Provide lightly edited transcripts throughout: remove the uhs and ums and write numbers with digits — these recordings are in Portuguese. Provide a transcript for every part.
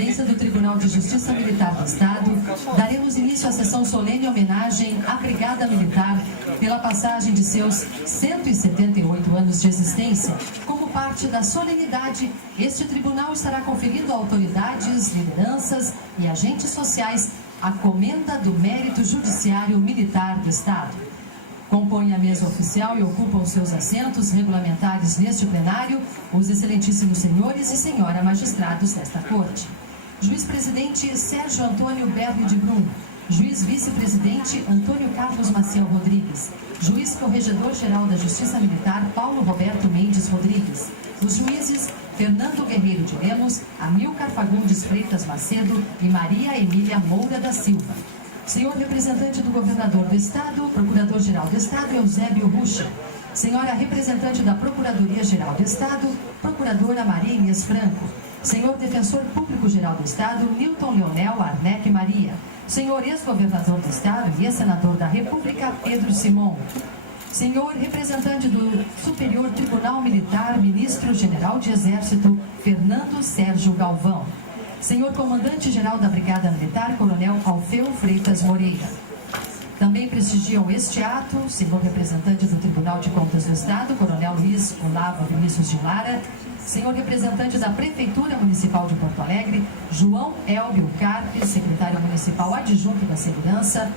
Do Tribunal de Justiça Militar do Estado, daremos início à sessão solene em homenagem à Brigada Militar pela passagem de seus 178 anos de existência. Como parte da solenidade, este tribunal estará conferindo a autoridades, lideranças e agentes sociais a Comenda do Mérito Judiciário Militar do Estado. Compõem a mesa oficial e ocupam seus assentos regulamentares neste plenário os excelentíssimos senhores e senhora magistrados desta Corte. Juiz-presidente Sérgio Antônio Berni de Brum, juiz vice-presidente Antônio Carlos Maciel Rodrigues, juiz corregedor-geral da Justiça Militar Paulo Roberto Mendes Rodrigues, os juízes Fernando Guerreiro de Lemos, Amilcar Fagundes Freitas Macedo e Maria Emília Moura da Silva. Senhor representante do governador do Estado, procurador-geral do Estado Eusébio Rucha. Senhora representante da Procuradoria-Geral do Estado, procuradora Maria Inês Franco. Senhor Defensor Público-Geral do Estado, Newton Leonel Arnec Maria. Senhor ex-governador do Estado e ex-senador da República, Pedro Simon. Senhor representante do Superior Tribunal Militar, Ministro-General de Exército, Fernando Sérgio Galvão. Senhor Comandante-Geral da Brigada Militar, Coronel Alfeu Freitas Moreira. Também prestigiam este ato, senhor representante do Tribunal de Contas do Estado, Coronel Luiz Olavo Vinícius de Lara, senhor representante da Prefeitura Municipal de Porto Alegre, João Elbio Carpe, secretário municipal adjunto da Segurança,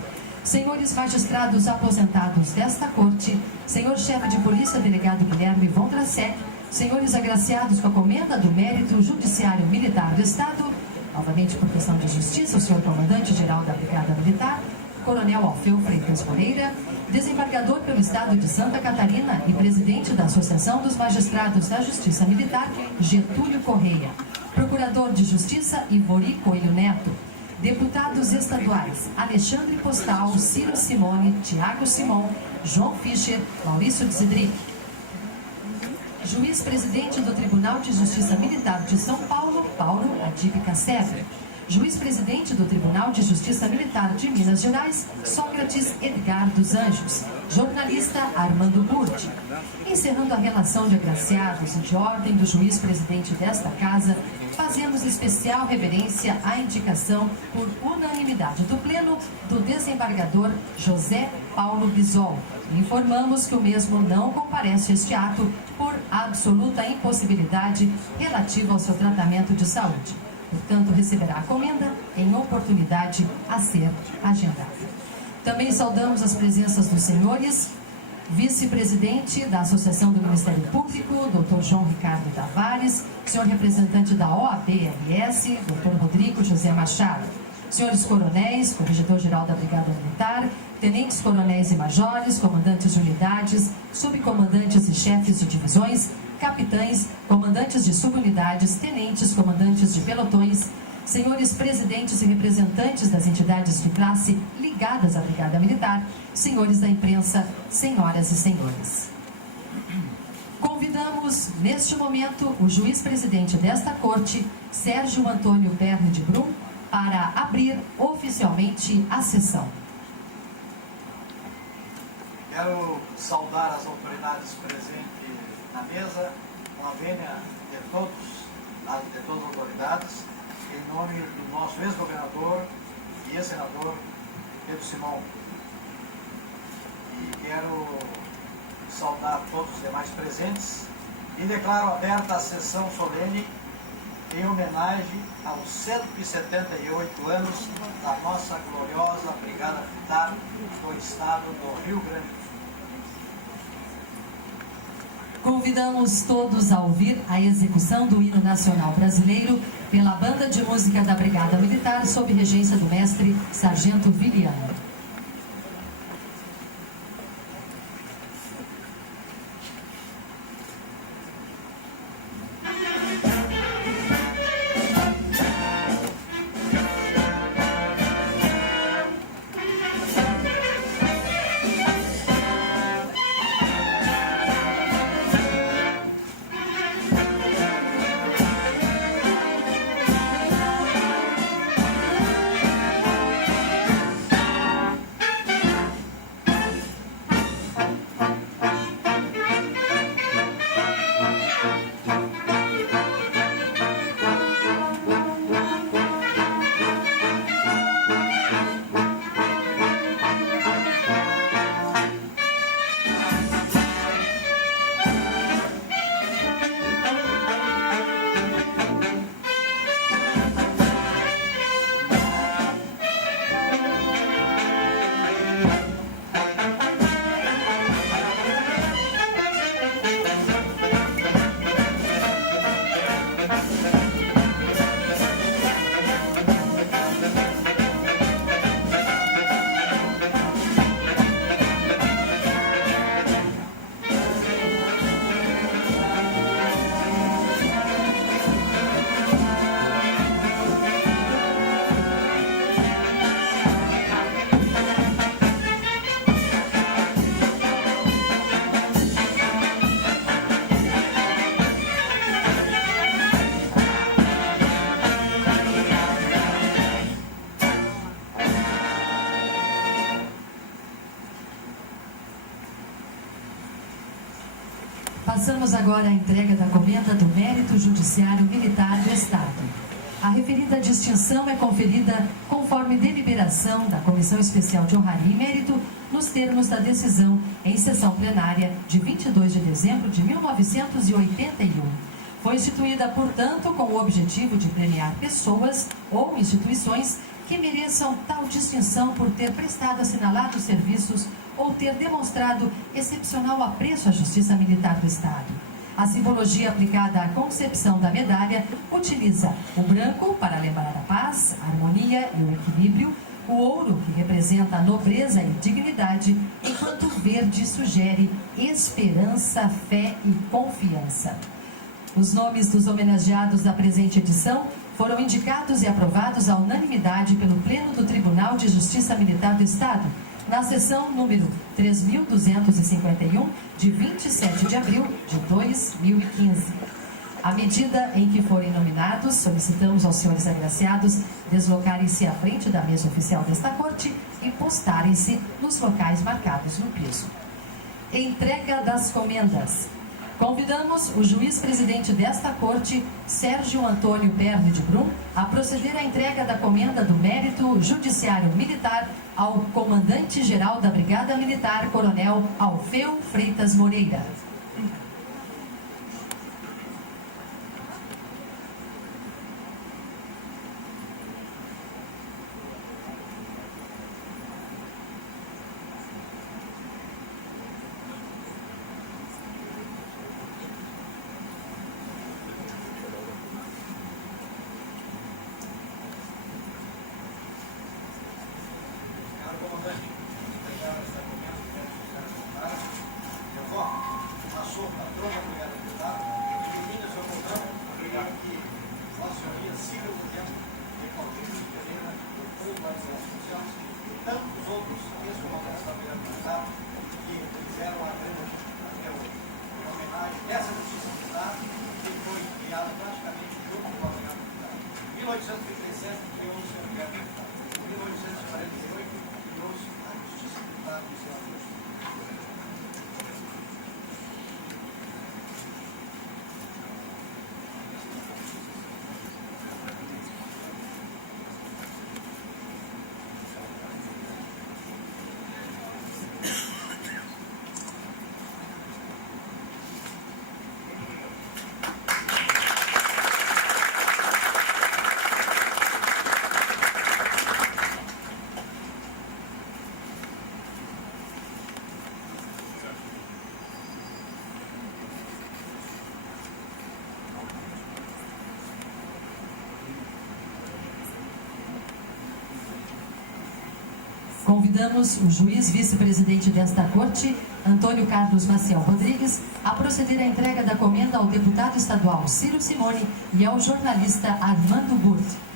senhores magistrados aposentados desta Corte, senhor chefe de polícia, delegado Guilherme Vondrasek, senhores agraciados com a Comenda do Mérito Judiciário Militar do Estado, novamente por questão de justiça, o senhor comandante-geral da Brigada Militar, Coronel Alfeu Freitas Moreira, desembargador pelo Estado de Santa Catarina e presidente da Associação dos Magistrados da Justiça Militar, Getúlio Correia, procurador de Justiça, Ivori Coelho Neto, deputados estaduais, Alexandre Postal, Ciro Simone, Tiago Simon, João Fischer, Maurício Dzidric, juiz-presidente do Tribunal de Justiça Militar de São Paulo, Paulo Adib Casseve, juiz-presidente do Tribunal de Justiça Militar de Minas Gerais, Sócrates Edgar dos Anjos, jornalista Armando Burti. Encerrando a relação de agraciados e de ordem do juiz-presidente desta casa, fazemos especial reverência à indicação por unanimidade do Pleno do desembargador José Paulo Bisol. Informamos que o mesmo não comparece a este ato por absoluta impossibilidade relativa ao seu tratamento de saúde. Portanto, receberá a comenda em oportunidade a ser agendada. Também saudamos as presenças dos senhores vice-presidente da Associação do Ministério Público, Dr. João Ricardo Tavares, senhor representante da OAB-RS, Dr. Rodrigo José Machado, senhores coronéis, corregedor-geral da Brigada Militar, tenentes coronéis e majores, comandantes de unidades, subcomandantes e chefes de divisões, capitães, comandantes de subunidades, tenentes, comandantes de pelotões, senhores presidentes e representantes das entidades de classe ligadas à Brigada Militar, senhores da imprensa, senhoras e senhores. Convidamos, neste momento, o juiz-presidente desta Corte, Sérgio Antônio Berni de Brum, para abrir oficialmente a sessão. Quero saudar as autoridades presentes na mesa, com a vênia de todas as autoridades, em nome do nosso ex-governador e ex-senador Pedro Simon. E quero saudar todos os demais presentes e declaro aberta a sessão solene em homenagem aos 178 anos da nossa gloriosa Brigada Militar do Estado do Rio Grande do Sul. Convidamos todos a ouvir a execução do hino nacional brasileiro pela Banda de Música da Brigada Militar, sob regência do mestre Sargento Viliano. Passamos agora à entrega da comenda do Mérito Judiciário Militar do Estado. A referida distinção é conferida conforme deliberação da Comissão Especial de Honraria e Mérito, nos termos da decisão em sessão plenária de 22 de dezembro de 1981. Foi instituída, portanto, com o objetivo de premiar pessoas ou instituições que mereçam tal distinção por ter prestado assinalados serviços ou ter demonstrado excepcional apreço à Justiça Militar do Estado. A simbologia aplicada à concepção da medalha utiliza o branco para lembrar a paz, a harmonia e o equilíbrio, o ouro, que representa a nobreza e dignidade, enquanto o verde sugere esperança, fé e confiança. Os nomes dos homenageados da presente edição foram indicados e aprovados à unanimidade pelo Pleno do Tribunal de Justiça Militar do Estado, na sessão número 3.251, de 27 de abril de 2015. À medida em que forem nominados, solicitamos aos senhores agraciados deslocarem-se à frente da mesa oficial desta Corte e postarem-se nos locais marcados no piso. Entrega das comendas. Convidamos o juiz-presidente desta Corte, Sérgio Antônio Perni de Brum, a proceder à entrega da comenda do Mérito Judiciário Militar ao comandante-geral da Brigada Militar, Coronel Alfeu Freitas Moreira. Tantos outros ex-comandantes da Brigada Militar que fizeram a grande homenagem dessa Justiça Militar, que foi criada praticamente junto com a Brigada Militar. Em 1837 criou-se a Brigada Militar. Em 1848 criou-se a Justiça Militar do Estado. Convidamos o juiz vice-presidente desta Corte, Antônio Carlos Maciel Rodrigues, a proceder à entrega da comenda ao deputado estadual Ciro Simone e ao jornalista Armando Burt.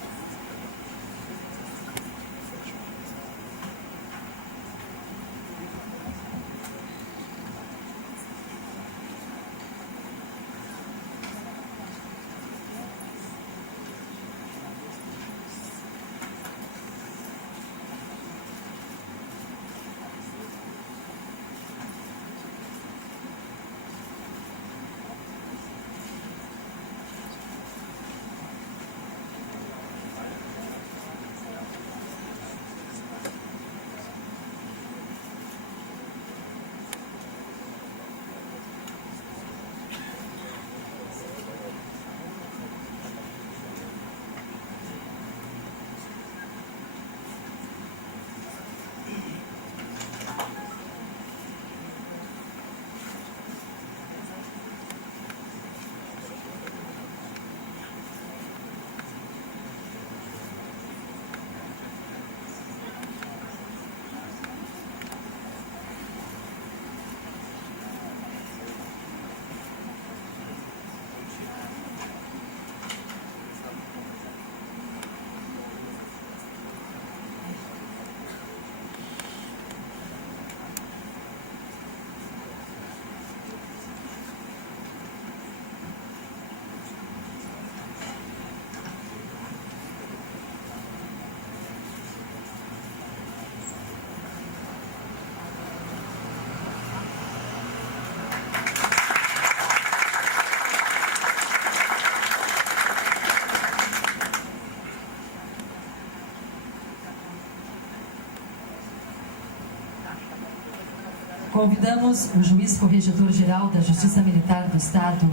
Convidamos o juiz corregedor-geral da Justiça Militar do Estado,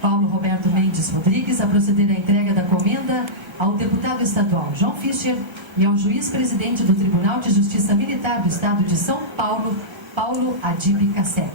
Paulo Roberto Mendes Rodrigues, a proceder à entrega da comenda ao deputado estadual João Fischer e ao juiz-presidente do Tribunal de Justiça Militar do Estado de São Paulo, Paulo Adib Cassé.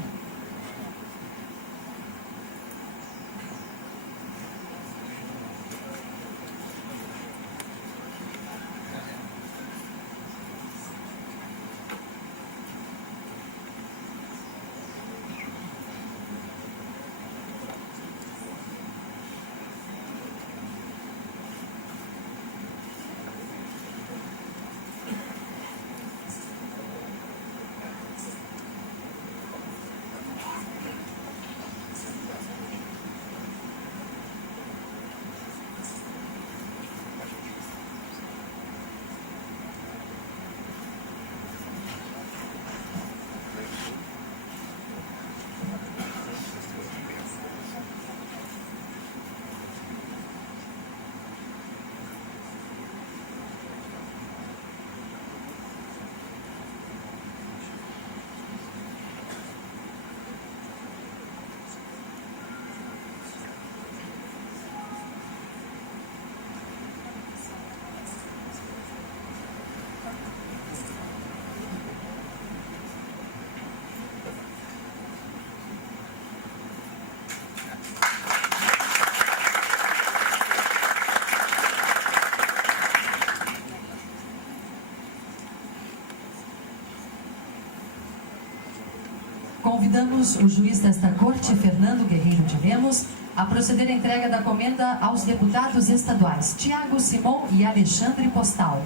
Convidamos o juiz desta Corte, Fernando Guerreiro de Lemos, a proceder à entrega da comenda aos deputados estaduais Tiago Simon e Alexandre Postal.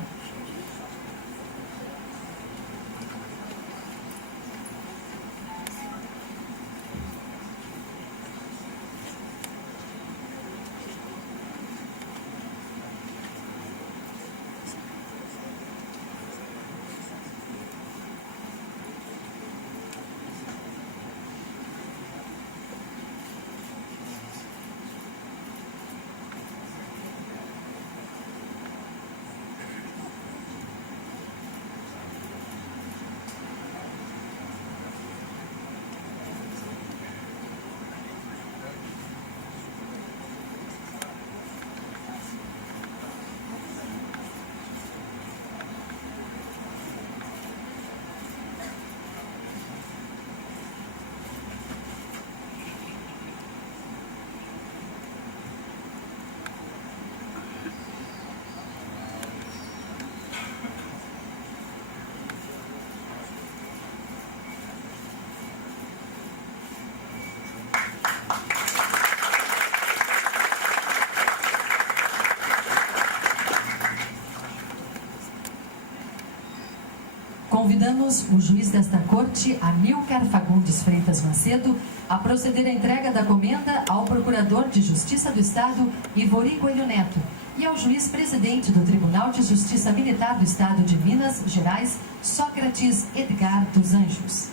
Convidamos o juiz desta Corte, Amilcar Fagundes Freitas Macedo, a proceder à entrega da comenda ao Procurador de Justiça do Estado, Ivori Coelho Neto, e ao juiz-presidente do Tribunal de Justiça Militar do Estado de Minas Gerais, Sócrates Edgar dos Anjos.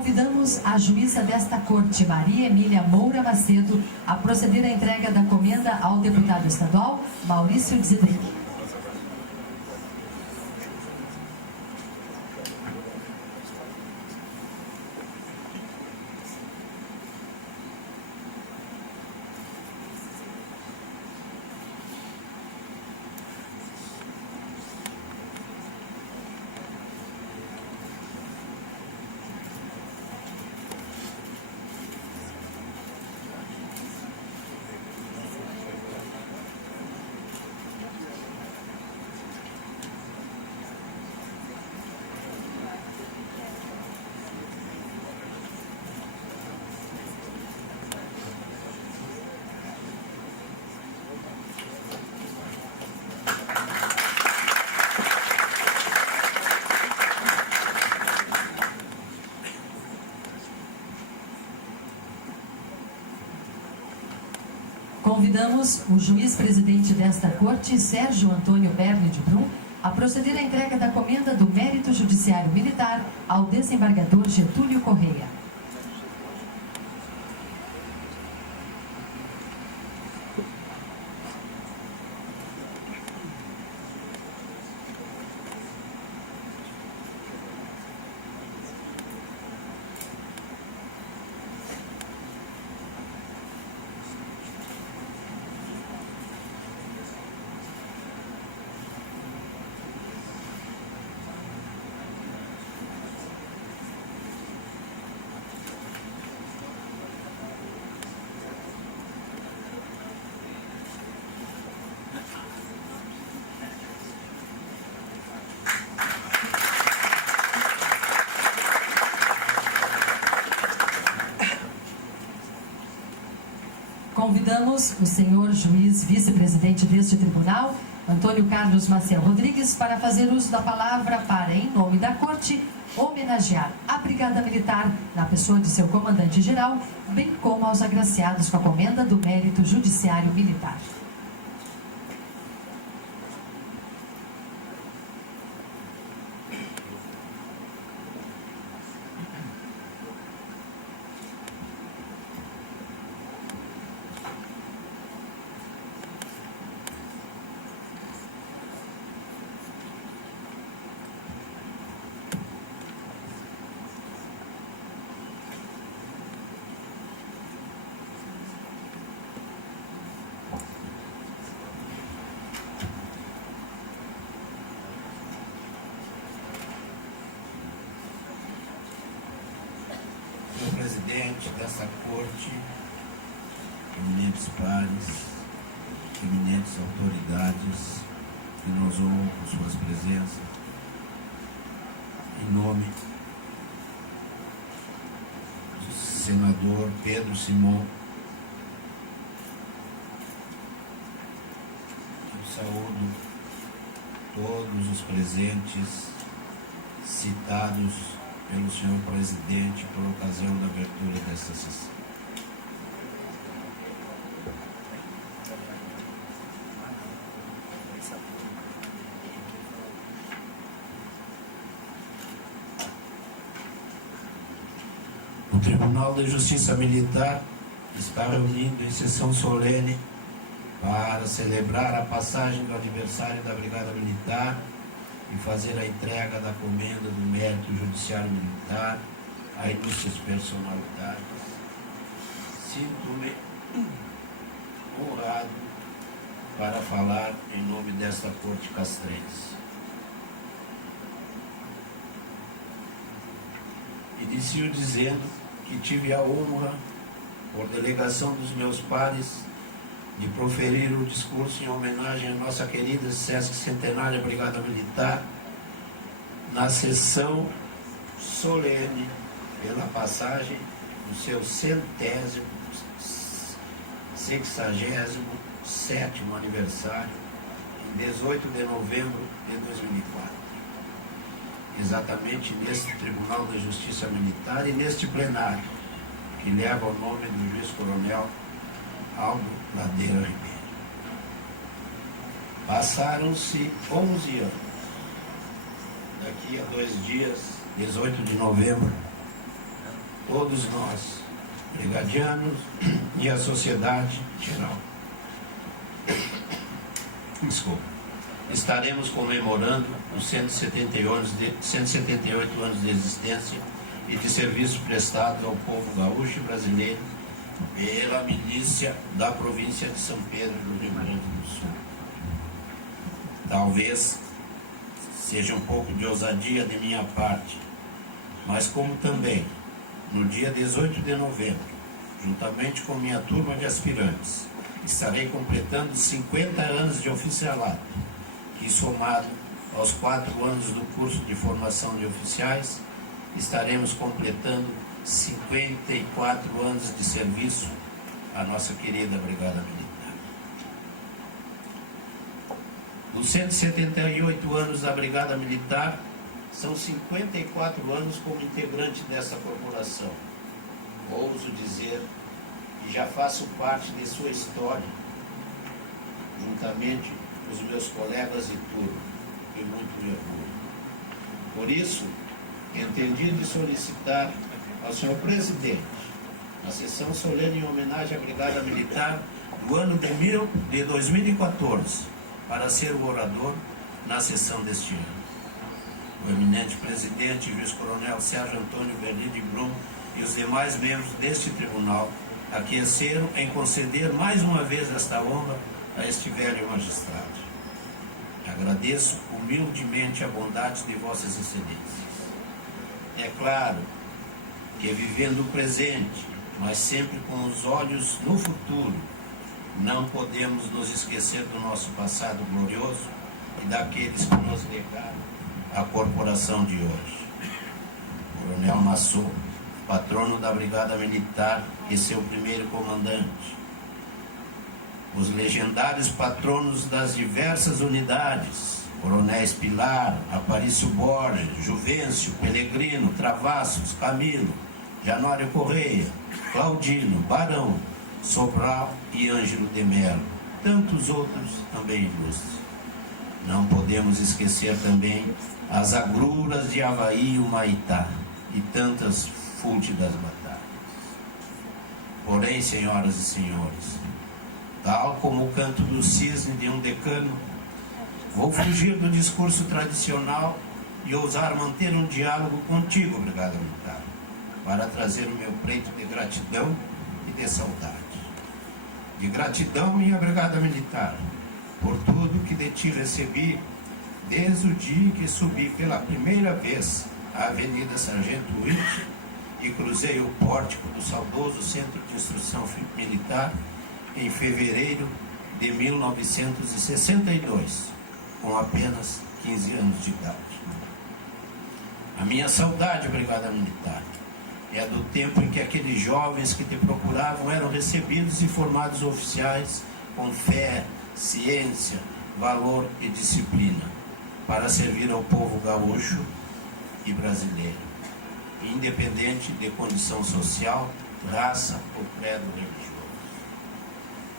Convidamos a juíza desta corte, Maria Emília Moura Macedo, a proceder à entrega da comenda ao deputado estadual Maurício Desideric. Convidamos o juiz-presidente desta corte, Sérgio Antônio Berni de Brum, a proceder à entrega da comenda do Mérito Judiciário Militar ao desembargador Getúlio Correia. Convidamos o senhor juiz vice-presidente deste tribunal, Antônio Carlos Maciel Rodrigues, para fazer uso da palavra para, em nome da corte, homenagear a Brigada Militar na pessoa de seu comandante-geral, bem como aos agraciados com a comenda do Mérito Judiciário Militar. Presidente dessa corte, eminentes pares, eminentes autoridades que nos honram com suas presenças, em nome do senador Pedro Simão, eu saúdo todos os presentes citados pelo senhor presidente por ocasião da abertura desta sessão. O Tribunal de Justiça Militar está reunido em sessão solene para celebrar a passagem do aniversário da Brigada Militar e fazer a entrega da comenda do Mérito Judiciário Militar a ilustres personalidades. Sinto-me honrado para falar em nome desta corte castrense. Inicio dizendo que tive a honra, por delegação dos meus pares, de proferir o discurso em homenagem à nossa querida Sesc Centenária Brigada Militar, na sessão solene pela passagem do seu 167º aniversário, em 18 de novembro de 2004. Exatamente neste Tribunal da Justiça Militar e neste plenário, que leva o nome do juiz-coronel Aldo Ladeira Ribeiro. Passaram-se 11 anos. Daqui a 2 dias, 18 de novembro, todos nós, brigadianos e a sociedade geral. Desculpa. Estaremos comemorando os 178 anos de existência e de serviço prestado ao povo gaúcho e brasileiro pela milícia da província de São Pedro do Rio Grande do Sul. Talvez seja um pouco de ousadia de minha parte, mas como também, no dia 18 de novembro, juntamente com minha turma de aspirantes, estarei completando 50 anos de oficialato, que somado aos 4 anos do curso de formação de oficiais, estaremos completando 54 anos de serviço à nossa querida Brigada Militar. Dos 178 anos da Brigada Militar, são 54 anos como integrante dessa corporação. Ouso dizer que já faço parte de sua história, juntamente com os meus colegas e turma, e muito me orgulho. Por isso, entendi de solicitar ao senhor presidente a sessão solene em homenagem à Brigada Militar do ano de 2014, para ser o orador na sessão deste ano. O eminente presidente, vice-coronel Sérgio Antônio Verli de Brum e os demais membros deste tribunal aqueceram em conceder mais uma vez esta honra a este velho magistrado. Agradeço humildemente a bondade de vossas excelências. É claro que vivendo o presente, mas sempre com os olhos no futuro, não podemos nos esquecer do nosso passado glorioso e daqueles que nos legaram a corporação de hoje. Coronel Massot, patrono da Brigada Militar e seu primeiro comandante. Os legendários patronos das diversas unidades, Coronéis Pilar, Aparício Borges, Juvencio, Pelegrino, Travassos, Camilo, Janório Correia, Claudino, Barão, Sobral e Ângelo de Melo, tantos outros também ilustres. Não podemos esquecer também as agruras de Havaí e Humaitá e tantas fúltidas batalhas. Porém, senhoras e senhores, tal como o canto do cisne de um decano, vou fugir do discurso tradicional e ousar manter um diálogo contigo, Brigada Militar, para trazer o meu preito de gratidão e de saudade. De gratidão, minha Brigada Militar, por tudo que de ti recebi, desde o dia que subi pela primeira vez a Avenida Sargento Witt e cruzei o pórtico do saudoso Centro de Instrução Militar em fevereiro de 1962, com apenas 15 anos de idade. A minha saudade, Brigada Militar, é do tempo em que aqueles jovens que te procuravam eram recebidos e formados oficiais com fé, ciência, valor e disciplina, para servir ao povo gaúcho e brasileiro, independente de condição social, raça ou credo religioso.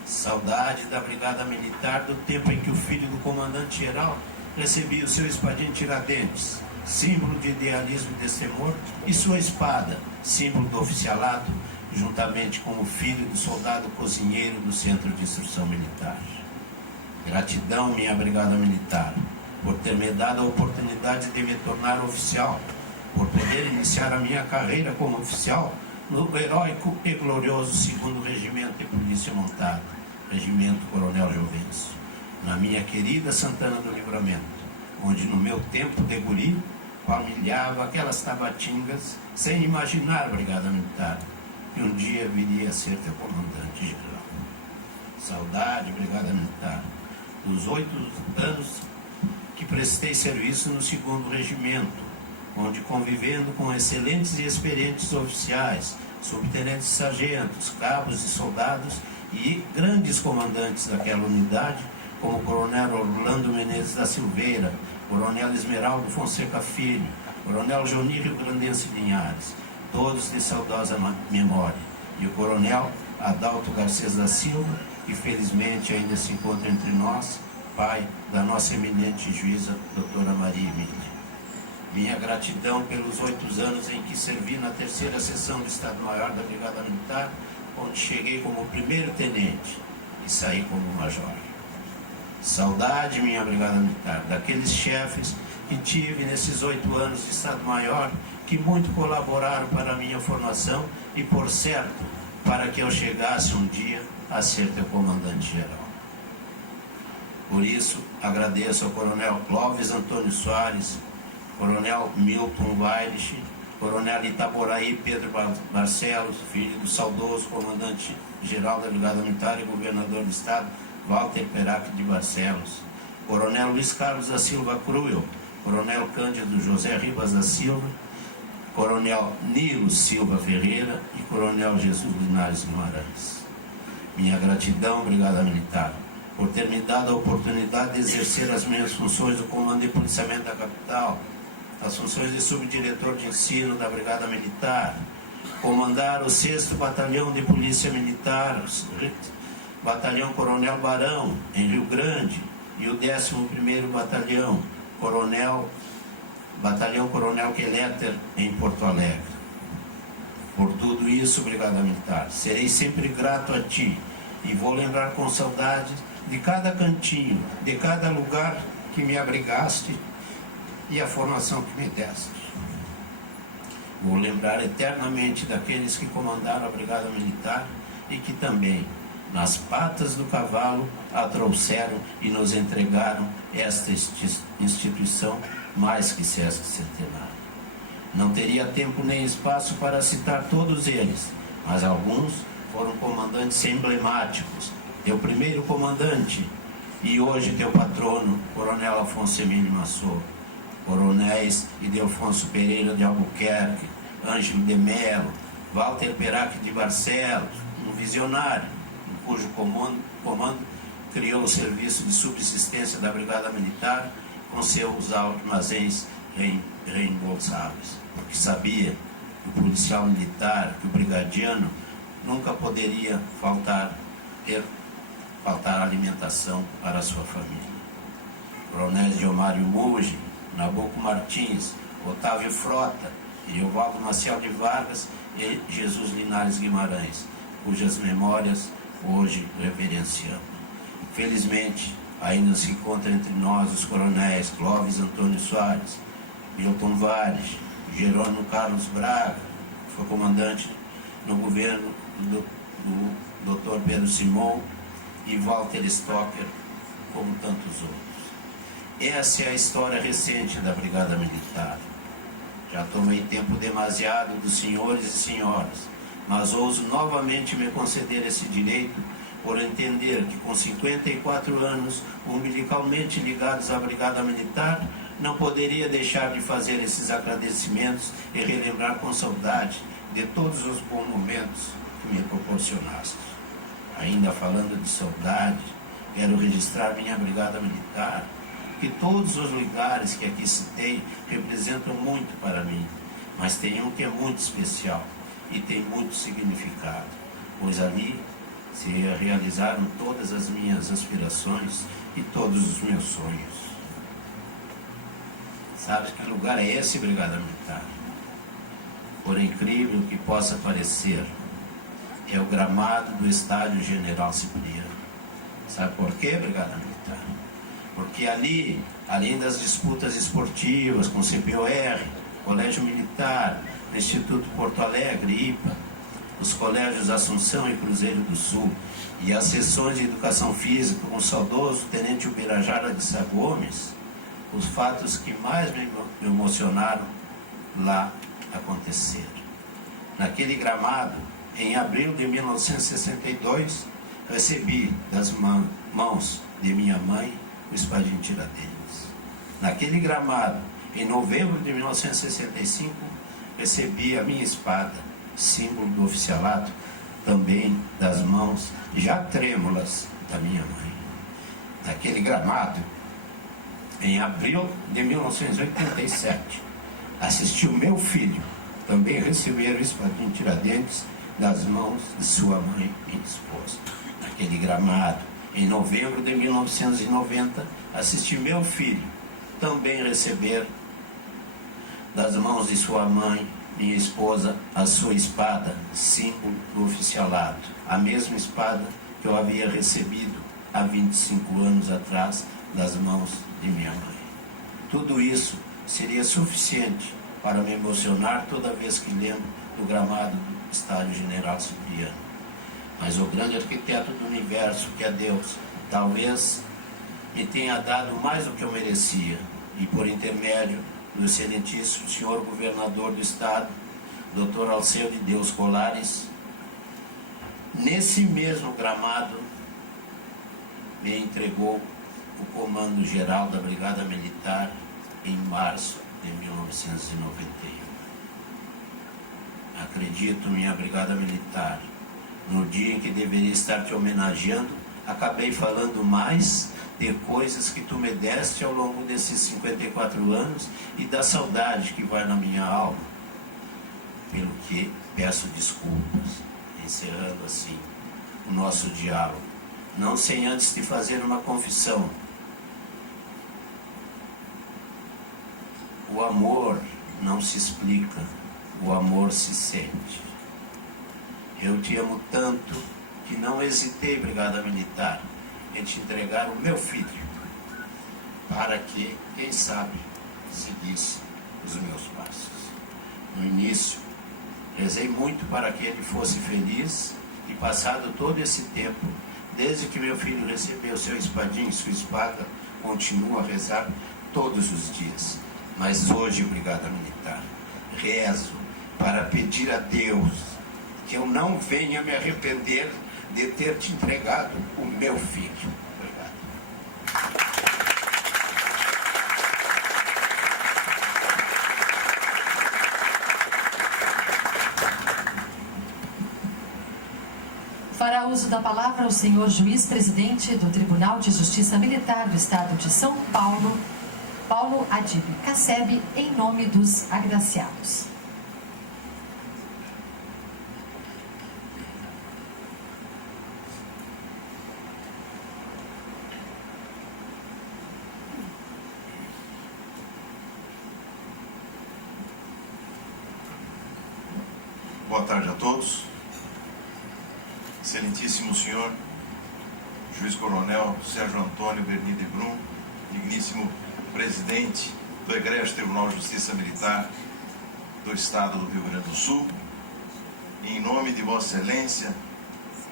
Saudade da Brigada Militar do tempo em que o filho do comandante-geral recebia o seu espadim Tiradentes, símbolo de idealismo e destemor, e sua espada, símbolo do oficialato, juntamente com o filho do soldado cozinheiro do Centro de Instrução Militar. Gratidão, minha Brigada Militar, por ter me dado a oportunidade de me tornar oficial, por poder iniciar a minha carreira como oficial no heróico e glorioso 2º Regimento de Polícia Montada, Regimento Coronel Juvencio, na minha querida Santana do Livramento, onde no meu tempo de guri palmilhava aquelas tabatingas sem imaginar, Brigada Militar, que um dia viria a ser teu comandante-geral. Saudade, Brigada Militar, dos 8 anos que prestei serviço no 2º Regimento, onde, convivendo com excelentes e experientes oficiais, subtenentes e sargentos, cabos e soldados e grandes comandantes daquela unidade, como o Coronel Orlando Menezes da Silveira, Coronel Esmeraldo Fonseca Filho, Coronel Johnny Rio Grandense Linhares, todos de saudosa memória, e o Coronel Adalto Garcês da Silva, que felizmente ainda se encontra entre nós, pai da nossa eminente juíza, doutora Maria Emília. Minha gratidão pelos 8 anos em que servi na 3ª Seção do Estado-Maior da Brigada Militar, onde cheguei como primeiro tenente e saí como major. Saudade, minha Brigada Militar, daqueles chefes que tive nesses 8 anos de Estado-Maior, que muito colaboraram para a minha formação e, por certo, para que eu chegasse um dia a ser teu comandante-geral. Por isso, agradeço ao Coronel Clóvis Antônio Soares, Coronel Milton Weirich, Coronel Itaboraí Pedro Barcelos, filho do saudoso comandante-geral da Brigada Militar e governador do Estado, Walter Perac de Barcelos, Coronel Luiz Carlos da Silva Cruel, Coronel Cândido José Ribas da Silva, Coronel Nilo Silva Ferreira e Coronel Jesus Linares Guimarães. Minha gratidão, Brigada Militar, por ter me dado a oportunidade de exercer as minhas funções do Comando de Policiamento da Capital, as funções de subdiretor de ensino da Brigada Militar, comandar o 6º Batalhão de Polícia Militar, Batalhão Coronel Barão, em Rio Grande, e o 11º Batalhão, Batalhão Coronel Queléter, em Porto Alegre. Por tudo isso, Brigada Militar, serei sempre grato a ti e vou lembrar com saudade de cada cantinho, de cada lugar que me abrigaste e a formação que me deste. Vou lembrar eternamente daqueles que comandaram a Brigada Militar e que também, nas patas do cavalo, a trouxeram e nos entregaram esta instituição mais que Sesc Centenário. Não teria tempo nem espaço para citar todos eles, mas alguns foram comandantes emblemáticos. Teu primeiro comandante e hoje teu patrono, Coronel Afonso Emílio Massot, Coronéis Ildefonso Pereira de Albuquerque, Ângelo de Mello, Walter Perac de Barcelos, um visionário, em cujo comando criou o serviço de subsistência da Brigada Militar com seus armazéns reembolsáveis, porque sabia que o policial militar, que o brigadiano, nunca poderia faltar alimentação para a sua família. Coronéis Gilmário Mugi, Nabuco Martins, Otávio Frota, Eovaldo Maciel de Vargas e Jesus Linares Guimarães, cujas memórias hoje reverenciamos. Felizmente, ainda se encontra entre nós os coronéis Clóvis Antônio Soares, Milton Weirich, Jerônimo Carlos Braga, que foi comandante no governo do Dr. Pedro Simon, e Walter Stocker, como tantos outros. Essa é a história recente da Brigada Militar. Já tomei tempo demasiado dos senhores e senhoras, mas ouso novamente me conceder esse direito por entender que com 54 anos umbilicalmente ligados à Brigada Militar, não poderia deixar de fazer esses agradecimentos e relembrar com saudade de todos os bons momentos que me proporcionaste. Ainda falando de saudade, quero registrar minha Brigada Militar, que todos os lugares que aqui citei representam muito para mim, mas tem um que é muito especial e tem muito significado, pois ali se realizaram todas as minhas aspirações e todos os meus sonhos. Sabe que lugar é esse, Brigada Militar? Por incrível que possa parecer, é o gramado do Estádio General Cipriano. Sabe por quê, Brigada Militar? Porque ali, além das disputas esportivas com o CPOR, Colégio Militar, Instituto Porto Alegre, IPA, os colégios Assunção e Cruzeiro do Sul e as sessões de educação física com o saudoso Tenente Ubirajara de Sá Gomes, os fatos que mais me emocionaram lá aconteceram. Naquele gramado, em abril de 1962, recebi das mãos de minha mãe o espadinho Tiradentes. Naquele gramado, em novembro de 1965, recebi a minha espada, símbolo do oficialato, também das mãos já trêmulas da minha mãe. Naquele gramado, em abril de 1987, assisti o meu filho também receber o espadinho Tiradentes das mãos de sua mãe e esposa. Naquele gramado, em novembro de 1990, assisti meu filho também receber das mãos de sua mãe, minha esposa, a sua espada, símbolo do oficialato, a mesma espada que eu havia recebido há 25 anos atrás das mãos de minha mãe. Tudo isso seria suficiente para me emocionar toda vez que lembro do gramado do Estádio General Cipriano. Mas o grande arquiteto do universo, que é Deus, talvez me tenha dado mais do que eu merecia, e por intermédio do excelentíssimo senhor governador do estado, Dr. Alceu de Deus Colares, nesse mesmo gramado me entregou o comando geral da Brigada Militar em março de 1991. Acredito, minha Brigada Militar, no dia em que deveria estar te homenageando, acabei falando mais de coisas que tu me deste ao longo desses 54 anos e da saudade que vai na minha alma, pelo que peço desculpas, encerrando assim o nosso diálogo, não sem antes te fazer uma confissão. O amor não se explica, o amor se sente. Eu te amo tanto que não hesitei, Brigada Militar, em te entregar o meu filho, para que, quem sabe, seguisse os meus passos. No início, rezei muito para que ele fosse feliz, e passado todo esse tempo, desde que meu filho recebeu seu espadinho e sua espada, continuo a rezar todos os dias. Mas hoje, Brigada Militar, rezo para pedir a Deus que eu não venha me arrepender de ter te entregado o meu filho. Obrigado. Fará uso da palavra o senhor juiz-presidente do Tribunal de Justiça Militar do Estado de São Paulo, Paulo Adib Casseb, em nome dos agraciados. Boa tarde a todos. Excelentíssimo senhor Juiz-Coronel Sérgio Antônio Berni de Brum, digníssimo presidente do Egrégio Tribunal de Justiça Militar do Estado do Rio Grande do Sul, em nome de Vossa Excelência,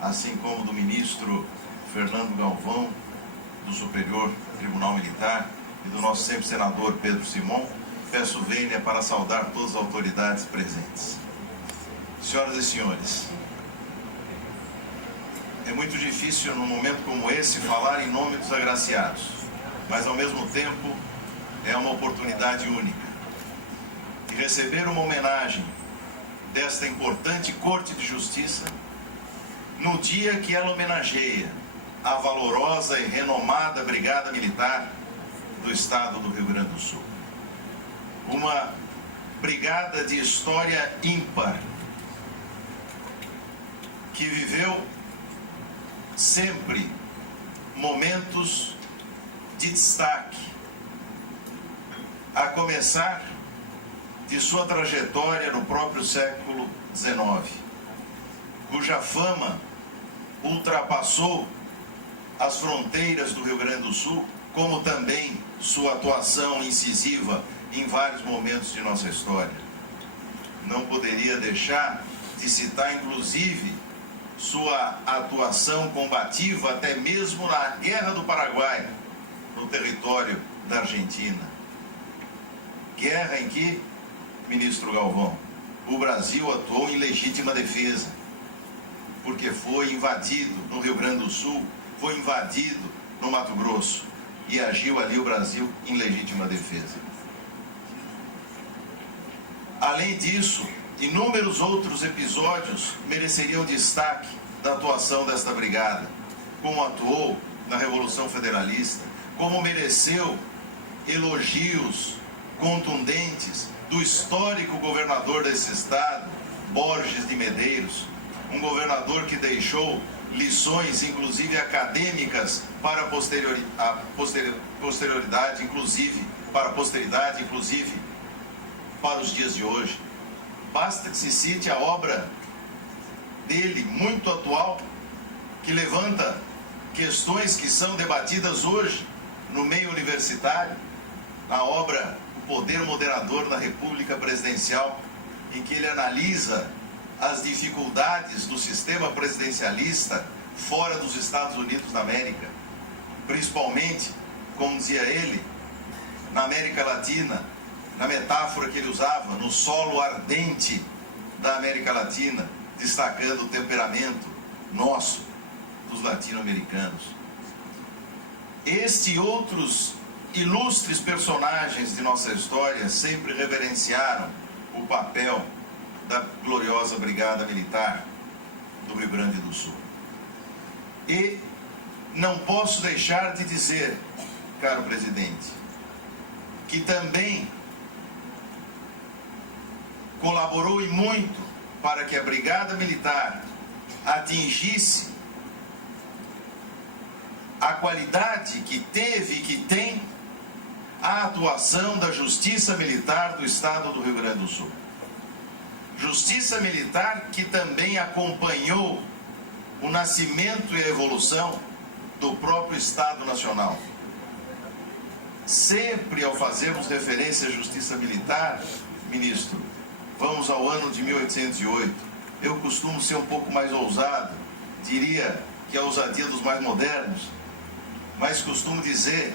assim como do ministro Fernando Galvão, do Superior Tribunal Militar, e do nosso sempre senador Pedro Simon, peço vênia para saudar todas as autoridades presentes. Senhoras e senhores, é muito difícil num momento como esse falar em nome dos agraciados, mas ao mesmo tempo é uma oportunidade única. E receber uma homenagem desta importante Corte de Justiça no dia que ela homenageia a valorosa e renomada Brigada Militar do Estado do Rio Grande do Sul. Uma brigada de história ímpar, que viveu sempre momentos de destaque, a começar de sua trajetória no próprio século XIX, cuja fama ultrapassou as fronteiras do Rio Grande do Sul, como também sua atuação incisiva em vários momentos de nossa história. Não poderia deixar de citar, inclusive, sua atuação combativa até mesmo na Guerra do Paraguai, no território da Argentina. Guerra em que, ministro Galvão, o Brasil atuou em legítima defesa, porque foi invadido no Rio Grande do Sul, foi invadido no Mato Grosso, e agiu ali o Brasil em legítima defesa. Além disso, inúmeros outros episódios mereceriam destaque da atuação desta brigada, como atuou na Revolução Federalista, como mereceu elogios contundentes do histórico governador desse estado, Borges de Medeiros, um governador que deixou lições, inclusive acadêmicas, para a posteridade, inclusive, para os dias de hoje. Basta que se cite a obra dele, muito atual, que levanta questões que são debatidas hoje no meio universitário, a obra O Poder Moderador na República Presidencial, em que ele analisa as dificuldades do sistema presidencialista fora dos Estados Unidos da América, principalmente, como dizia ele, na América Latina, na metáfora que ele usava, no solo ardente da América Latina, destacando o temperamento nosso, dos latino-americanos. Este e outros ilustres personagens de nossa história sempre reverenciaram o papel da gloriosa Brigada Militar do Rio Grande do Sul. E não posso deixar de dizer, caro presidente, que também colaborou e muito para que a Brigada Militar atingisse a qualidade que teve e que tem a atuação da Justiça Militar do Estado do Rio Grande do Sul. Justiça Militar que também acompanhou o nascimento e a evolução do próprio Estado Nacional. Sempre ao fazermos referência à Justiça Militar, ministro, vamos ao ano de 1808. Eu costumo ser um pouco mais ousado, diria que é a ousadia dos mais modernos, mas costumo dizer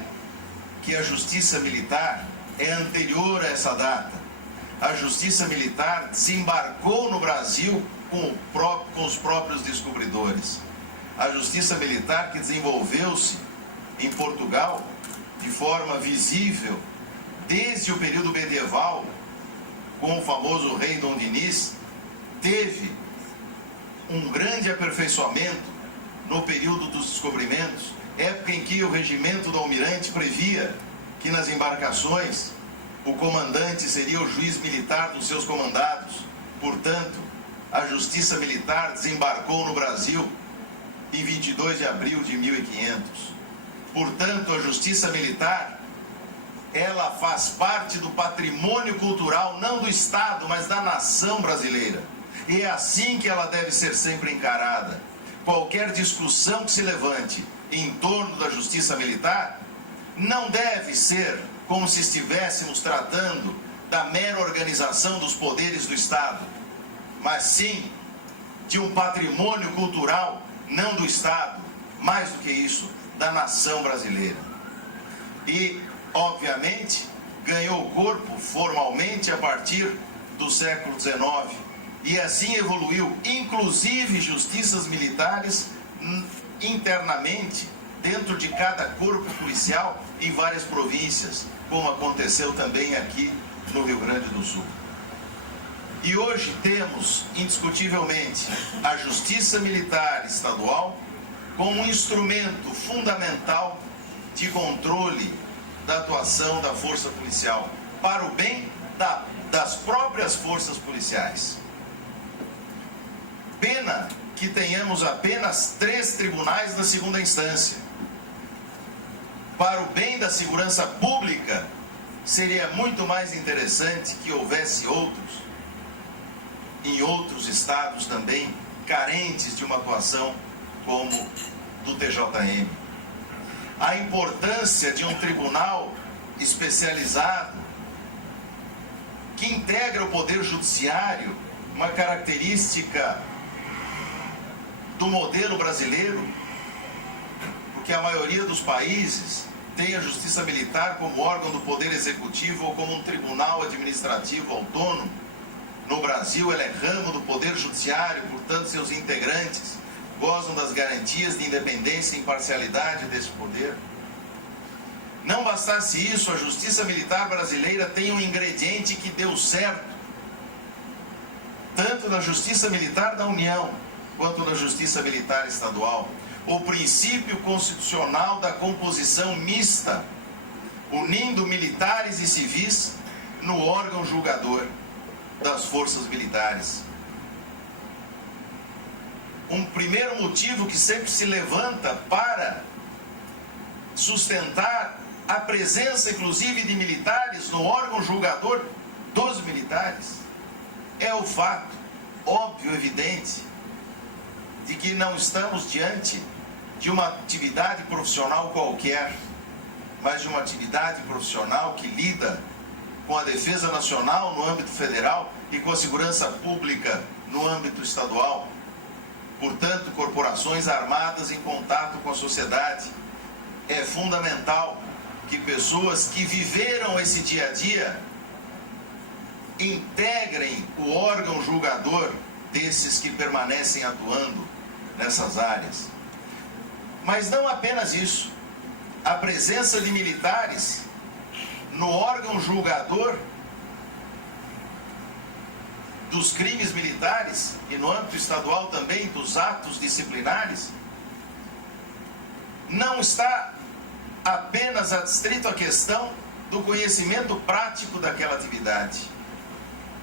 que a Justiça Militar é anterior a essa data. A Justiça Militar desembarcou no Brasil com os próprios descobridores. A Justiça Militar que desenvolveu-se em Portugal de forma visível desde o período medieval, com o famoso rei Dom Dinis, teve um grande aperfeiçoamento no período dos descobrimentos, época em que o regimento do almirante previa que nas embarcações o comandante seria o juiz militar dos seus comandados. Portanto, a Justiça Militar desembarcou no Brasil em 22 de abril de 1500. Portanto, a Justiça Militar, ela faz parte do patrimônio cultural, não do Estado, mas da nação brasileira. E é assim que ela deve ser sempre encarada. Qualquer discussão que se levante em torno da Justiça Militar não deve ser como se estivéssemos tratando da mera organização dos poderes do Estado, mas sim de um patrimônio cultural, não do Estado, mais do que isso, da nação brasileira. E, obviamente, ganhou corpo formalmente a partir do século XIX, e assim evoluiu, inclusive justiças militares internamente, dentro de cada corpo policial, em várias províncias, como aconteceu também aqui no Rio Grande do Sul. E hoje temos, indiscutivelmente, a Justiça Militar Estadual como um instrumento fundamental de controle da atuação da força policial, para o bem das próprias forças policiais. Pena que tenhamos apenas 3 tribunais na segunda instância. Para o bem da segurança pública, seria muito mais interessante que houvesse outros, em outros estados também, carentes de uma atuação como do TJM. A importância de um tribunal especializado que integra o Poder Judiciário, uma característica do modelo brasileiro, porque a maioria dos países tem a Justiça Militar como órgão do Poder Executivo ou como um tribunal administrativo autônomo. No Brasil, ela é ramo do Poder Judiciário, portanto, seus integrantes gozam das garantias de independência e imparcialidade desse poder. Não bastasse isso, a Justiça Militar brasileira tem um ingrediente que deu certo, tanto na Justiça Militar da União, quanto na Justiça Militar Estadual. O princípio constitucional da composição mista, unindo militares e civis no órgão julgador das forças militares. Um primeiro motivo que sempre se levanta para sustentar a presença, inclusive, de militares no órgão julgador dos militares é o fato óbvio, evidente, de que não estamos diante de uma atividade profissional qualquer, mas de uma atividade profissional que lida com a defesa nacional no âmbito federal e com a segurança pública no âmbito estadual. Portanto, corporações armadas em contato com a sociedade. É fundamental que pessoas que viveram esse dia a dia integrem o órgão julgador desses que permanecem atuando nessas áreas. Mas não apenas isso. A presença de militares no órgão julgador dos crimes militares e no âmbito estadual também dos atos disciplinares não está apenas adstrito à questão do conhecimento prático daquela atividade.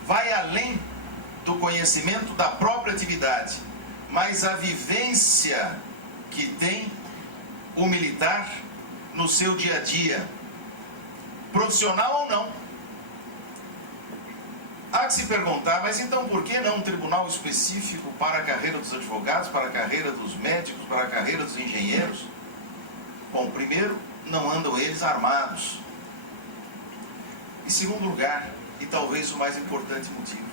Vai além do conhecimento da própria atividade, mas a vivência que tem o militar no seu dia a dia, profissional ou não. Há que se perguntar, mas então por que não um tribunal específico para a carreira dos advogados, para a carreira dos médicos, para a carreira dos engenheiros? Bom, primeiro, não andam eles armados. Em segundo lugar, e talvez o mais importante motivo,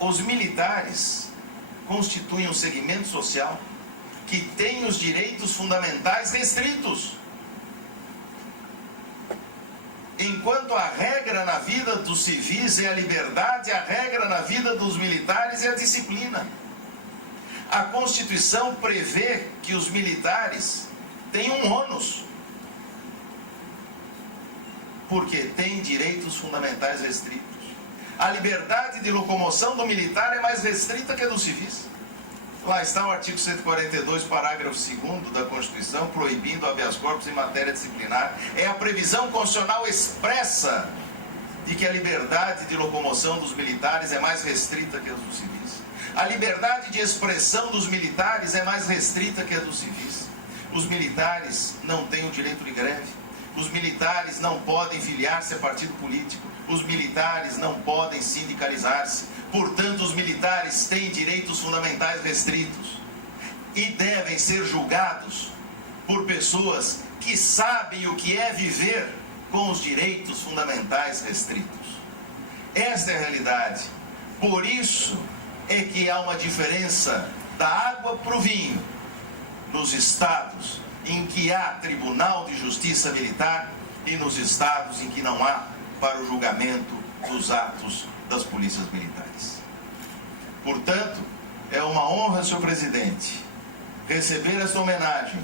os militares constituem um segmento social que tem os direitos fundamentais restritos. Enquanto a regra na vida dos civis é a liberdade, a regra na vida dos militares é a disciplina. A Constituição prevê que os militares têm um ônus, porque têm direitos fundamentais restritos. A liberdade de locomoção do militar é mais restrita que a dos civis. Lá está o artigo 142, parágrafo 2º da Constituição, proibindo habeas corpus em matéria disciplinar. É a previsão constitucional expressa de que a liberdade de locomoção dos militares é mais restrita que a dos civis. A liberdade de expressão dos militares é mais restrita que a dos civis. Os militares não têm o direito de greve. Os militares não podem filiar-se a partido político. Os militares não podem sindicalizar-se. Portanto, os militares têm direitos fundamentais restritos e devem ser julgados por pessoas que sabem o que é viver com os direitos fundamentais restritos. Esta é a realidade. Por isso é que há uma diferença da água para o vinho nos estados em que há Tribunal de Justiça Militar e nos estados em que não há para o julgamento dos atos das polícias militares. Portanto, é uma honra, senhor presidente, receber esta homenagem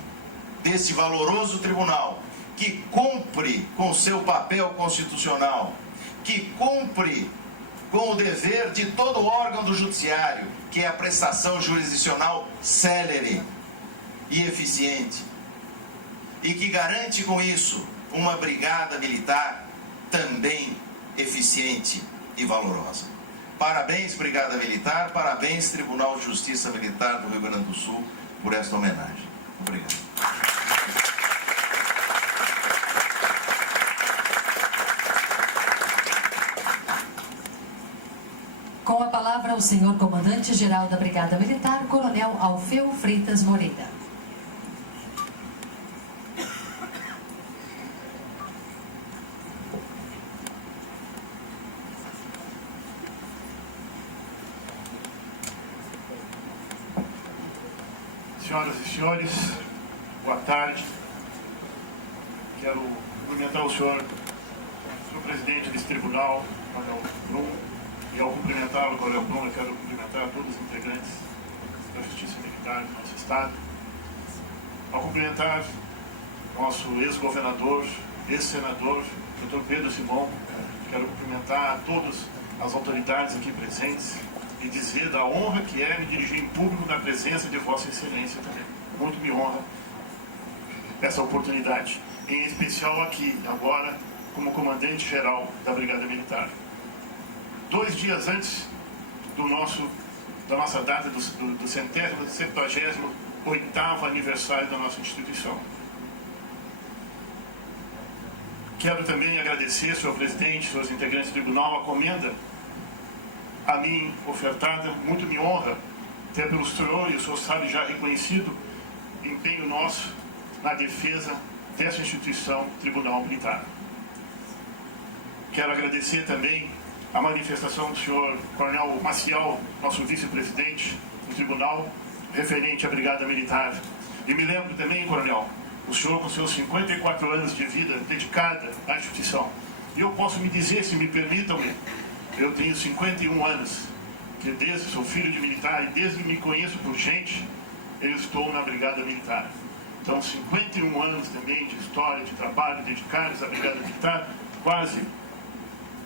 deste valoroso tribunal que cumpre com seu papel constitucional, que cumpre com o dever de todo órgão do judiciário, que é a prestação jurisdicional célere e eficiente, e que garante com isso uma brigada militar também eficiente e valorosa. Parabéns, Brigada Militar, parabéns, Tribunal de Justiça Militar do Rio Grande do Sul, por esta homenagem. Obrigado. Com a palavra, o senhor Comandante-Geral da Brigada Militar, Coronel Alfeu Freitas Moreira. Senhoras e senhores, boa tarde. Quero cumprimentar o senhor presidente desse tribunal, Coronel Brum, e ao cumprimentá-lo, Coronel Brum, eu quero cumprimentar todos os integrantes da Justiça Militar do nosso Estado. Ao cumprimentar nosso ex-governador, ex-senador, Dr. Pedro Simão, quero cumprimentar a todas as autoridades aqui presentes e dizer da honra que é me dirigir em público na presença de Vossa Excelência também. Muito me honra essa oportunidade, em especial aqui, agora, como comandante-geral da Brigada Militar. 2 dias antes da nossa data do 178º aniversário da nossa instituição. Quero também agradecer, senhor presidente, senhores integrantes do tribunal, a comenda a mim ofertada. Muito me honra, até pelo senhor, e o senhor sabe, já reconhecido, empenho nosso na defesa dessa instituição, Tribunal Militar. Quero agradecer também a manifestação do senhor Coronel Maciel, nosso vice-presidente do tribunal, referente à Brigada Militar. E me lembro também, coronel, o senhor com seus 54 anos de vida dedicada à instituição. E eu posso me dizer, se me permitam-me, eu tenho 51 anos, que desde sou filho de militar e desde que me conheço por gente, eu estou na Brigada Militar. Então, 51 anos também de história, de trabalho dedicados à Brigada Militar, quase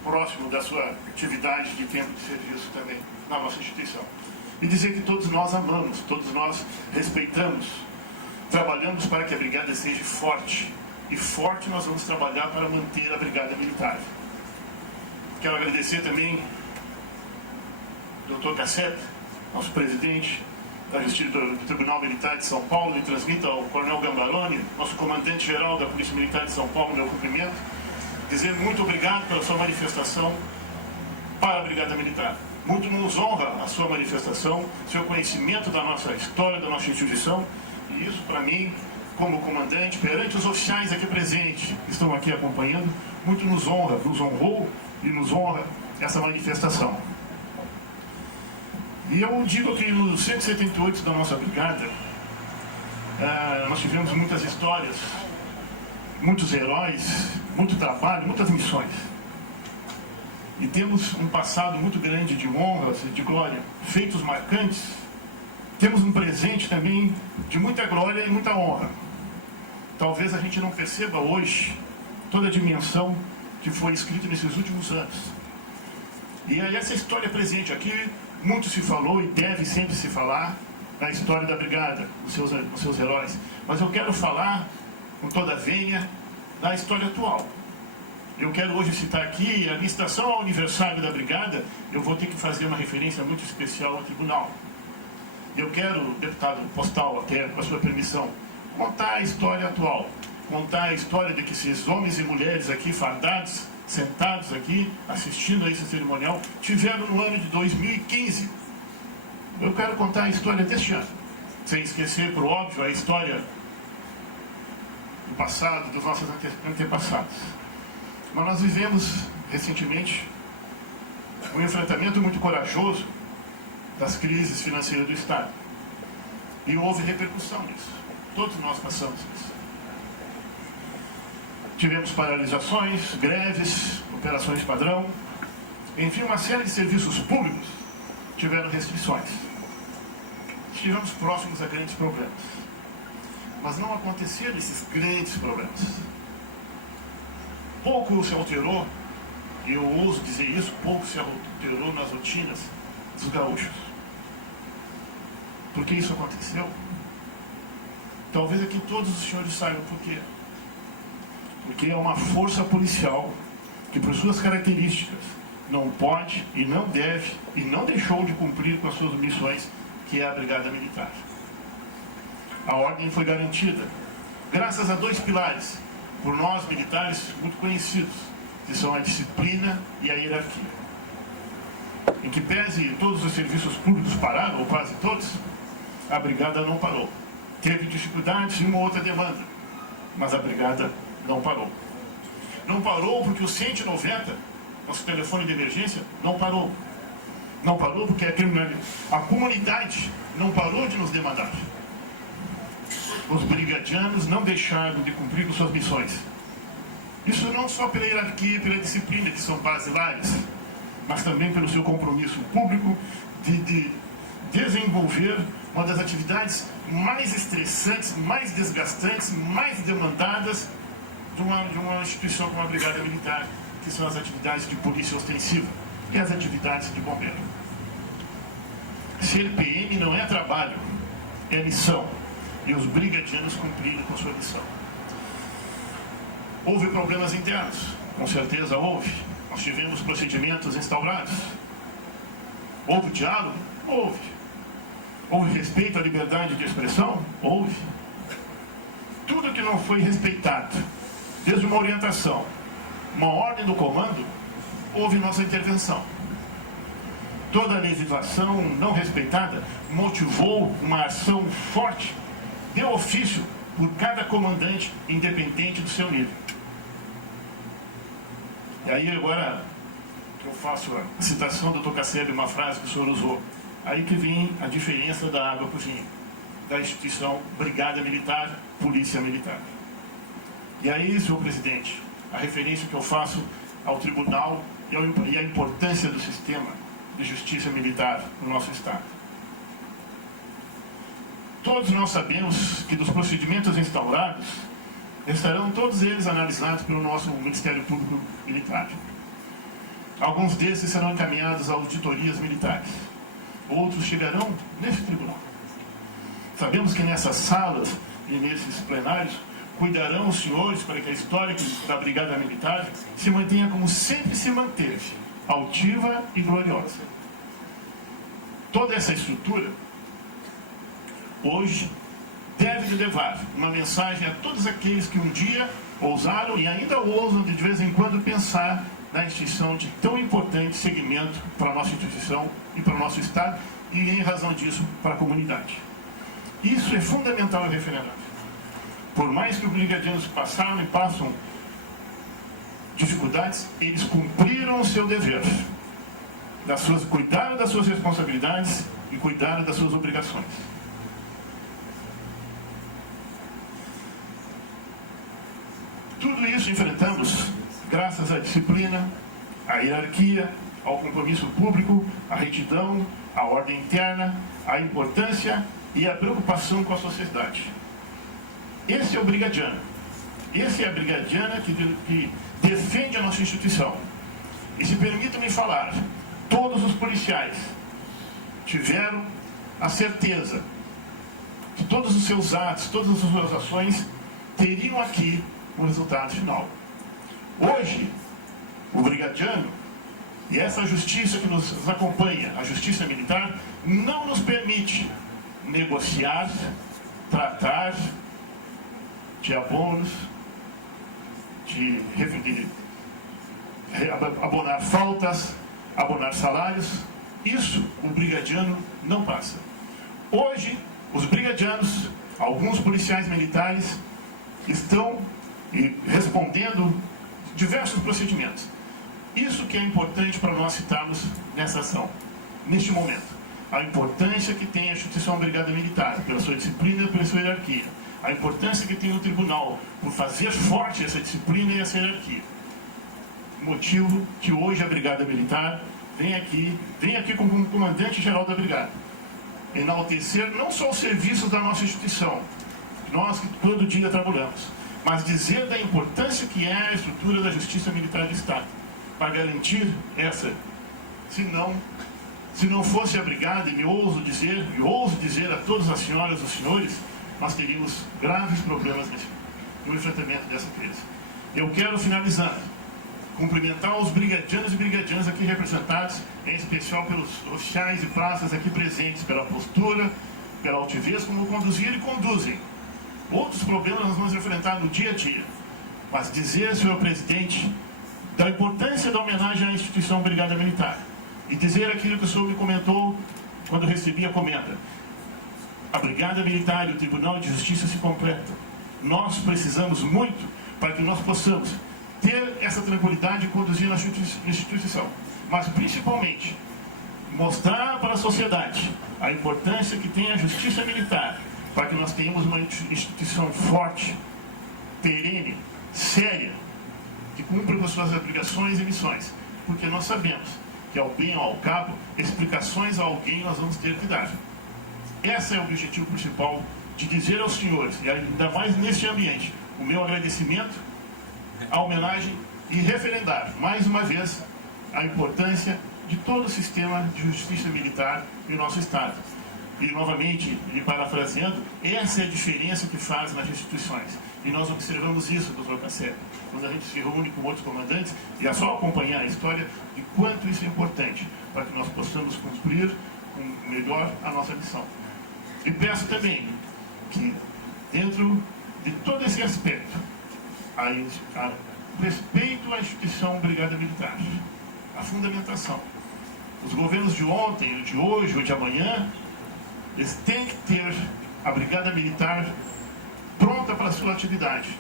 próximo da sua atividade de tempo de serviço também na nossa instituição. E dizer que todos nós amamos, todos nós respeitamos, trabalhamos para que a Brigada seja forte. E forte nós vamos trabalhar para manter a Brigada Militar. Quero agradecer também ao Dr. Cassete, nosso presidente da Justiça do Tribunal Militar de São Paulo, e transmito ao Coronel Gambaroni, nosso comandante-geral da Polícia Militar de São Paulo, meu cumprimento. Dizer muito obrigado pela sua manifestação para a Brigada Militar. Muito nos honra a sua manifestação, seu conhecimento da nossa história, da nossa instituição, e isso para mim, como comandante, perante os oficiais aqui presentes, que estão aqui acompanhando, muito nos honra, nos honrou e nos honra essa manifestação. E eu digo que nos 178 da nossa Brigada, nós tivemos muitas histórias, muitos heróis, muito trabalho, muitas missões. E temos um passado muito grande de honras e de glória, feitos marcantes. Temos um presente também de muita glória e muita honra. Talvez a gente não perceba hoje toda a dimensão que foi escrita nesses últimos anos. E aí essa história presente aqui, muito se falou e deve sempre se falar da história da Brigada, dos seus heróis. Mas eu quero falar com toda a venha da história atual. Eu quero hoje citar aqui a licitação ao aniversário da Brigada. Eu vou ter que fazer uma referência muito especial ao tribunal. Eu quero, deputado Postal, até com a sua permissão, contar a história atual, contar a história de que esses homens e mulheres aqui fardados, sentados aqui, assistindo a esse cerimonial, tiveram no ano de 2015. Eu quero contar a história deste ano, sem esquecer, por óbvio, a história do passado, dos nossos antepassados. Mas nós vivemos, recentemente, um enfrentamento muito corajoso das crises financeiras do Estado. E houve repercussão nisso. Todos nós passamos isso. Tivemos paralisações, greves, operações padrão, enfim, uma série de serviços públicos tiveram restrições. Estivemos próximos a grandes problemas. Mas não aconteceram esses grandes problemas. Pouco se alterou, e eu ouso dizer isso, pouco se alterou nas rotinas dos gaúchos. Por que isso aconteceu? Talvez aqui todos os senhores saibam por quê. Porque é uma força policial que, por suas características, não pode e não deve e não deixou de cumprir com as suas missões, que é a Brigada Militar. A ordem foi garantida graças a dois pilares, por nós militares muito conhecidos, que são a disciplina e a hierarquia. Em que pese todos os serviços públicos pararam, ou quase todos, a Brigada não parou. Teve dificuldades e uma outra demanda, mas a Brigada não parou. Não parou porque o 190, nosso telefone de emergência, não parou. Não parou porque a comunidade não parou de nos demandar. Os brigadianos não deixaram de cumprir com suas missões. Isso não só pela hierarquia e pela disciplina, que são basilares, mas também pelo seu compromisso público de desenvolver uma das atividades mais estressantes, mais desgastantes, mais demandadas de uma instituição como a Brigada Militar, que são as atividades de polícia ostensiva e as atividades de bombeiro. Ser PM não é trabalho, é missão. E os brigadianos cumpriram com sua missão. Houve problemas internos, com certeza houve. Nós tivemos procedimentos instaurados. Houve diálogo? Houve. Houve respeito à liberdade de expressão? Houve. Tudo que não foi respeitado, desde uma orientação uma ordem do comando, houve nossa intervenção. Toda a legislação não respeitada motivou uma ação forte, de ofício, por cada comandante, independente do seu nível. E aí agora que eu faço a citação do Dr. Casseb, uma frase que o senhor usou, aí que vem a diferença da água para o vinho, da instituição Brigada Militar, Polícia Militar. E aí, senhor presidente, a referência que eu faço ao tribunal e a importância do sistema de justiça militar no nosso Estado. Todos nós sabemos que dos procedimentos instaurados, estarão todos eles analisados pelo nosso Ministério Público Militar. Alguns desses serão encaminhados a auditorias militares. Outros chegarão nesse tribunal. Sabemos que nessas salas e nesses plenários cuidarão os senhores para que a história da Brigada Militar se mantenha como sempre se manteve, altiva e gloriosa. Toda essa estrutura, hoje, deve levar uma mensagem a todos aqueles que um dia ousaram e ainda ousam de vez em quando pensar na extinção de tão importante segmento para a nossa instituição e para o nosso Estado e, em razão disso, para a comunidade. Isso é fundamental e referendável. Por mais que os brigadianos passaram e passam dificuldades, eles cumpriram o seu dever. Cuidaram das suas responsabilidades e cuidaram das suas obrigações. Tudo isso enfrentamos graças à disciplina, à hierarquia, ao compromisso público, à retidão, à ordem interna, à importância e à preocupação com a sociedade. Esse é o brigadiano. Esse é a brigadiana que defende a nossa instituição. E se permitam-me falar, todos os policiais tiveram a certeza que todos os seus atos, todas as suas ações teriam aqui o resultado final. Hoje, o brigadiano e essa justiça que nos acompanha, a justiça militar, não nos permite negociar, tratar de abonos, de abonar faltas, abonar salários. Isso o brigadiano não passa. Hoje, os brigadianos, alguns policiais militares, estão respondendo diversos procedimentos. Isso que é importante para nós citarmos nessa ação, neste momento. A importância que tem a instituição Brigada Militar, pela sua disciplina e pela sua hierarquia. A importância que tem o tribunal, por fazer forte essa disciplina e essa hierarquia. Motivo que hoje a Brigada Militar vem aqui como comandante-geral da Brigada. Enaltecer não só os serviços da nossa instituição, nós que todo dia trabalhamos, mas dizer da importância que é a estrutura da Justiça Militar do Estado, para garantir essa. Se não fosse a Brigada, e ouso dizer a todas as senhoras e os senhores, nós teríamos graves problemas no enfrentamento dessa crise. Eu quero, finalizando, cumprimentar os brigadianos e brigadianas aqui representados, em especial pelos oficiais e praças aqui presentes, pela postura, pela altivez, como conduziram e conduzem. Outros problemas nós vamos enfrentar no dia a dia. Mas dizer, senhor presidente, da importância da homenagem à instituição Brigada Militar. E dizer aquilo que o senhor me comentou quando recebi a comenda. A Brigada Militar e o Tribunal de Justiça se completam. Nós precisamos muito para que nós possamos ter essa tranquilidade e conduzir nossa instituição. Mas, principalmente, mostrar para a sociedade a importância que tem a Justiça Militar para que nós tenhamos uma instituição forte, perene, séria, que cumpra com suas obrigações e missões. Porque nós sabemos que, ao bem ou ao cabo, explicações a alguém nós vamos ter que dar. Esse é o objetivo principal de dizer aos senhores, e ainda mais neste ambiente, o meu agradecimento, a homenagem e referendar, mais uma vez, a importância de todo o sistema de justiça militar em nosso Estado. E, novamente, lhe parafraseando, essa é a diferença que faz nas instituições. E nós observamos isso, doutor Casseb, quando a gente se reúne com outros comandantes, e é só acompanhar a história de quanto isso é importante, para que nós possamos cumprir melhor a nossa missão. E peço também que, dentro de todo esse aspecto, a respeito à instituição Brigada Militar, a fundamentação. Os governos de ontem, de hoje ou de amanhã, eles têm que ter a Brigada Militar pronta para a sua atividade.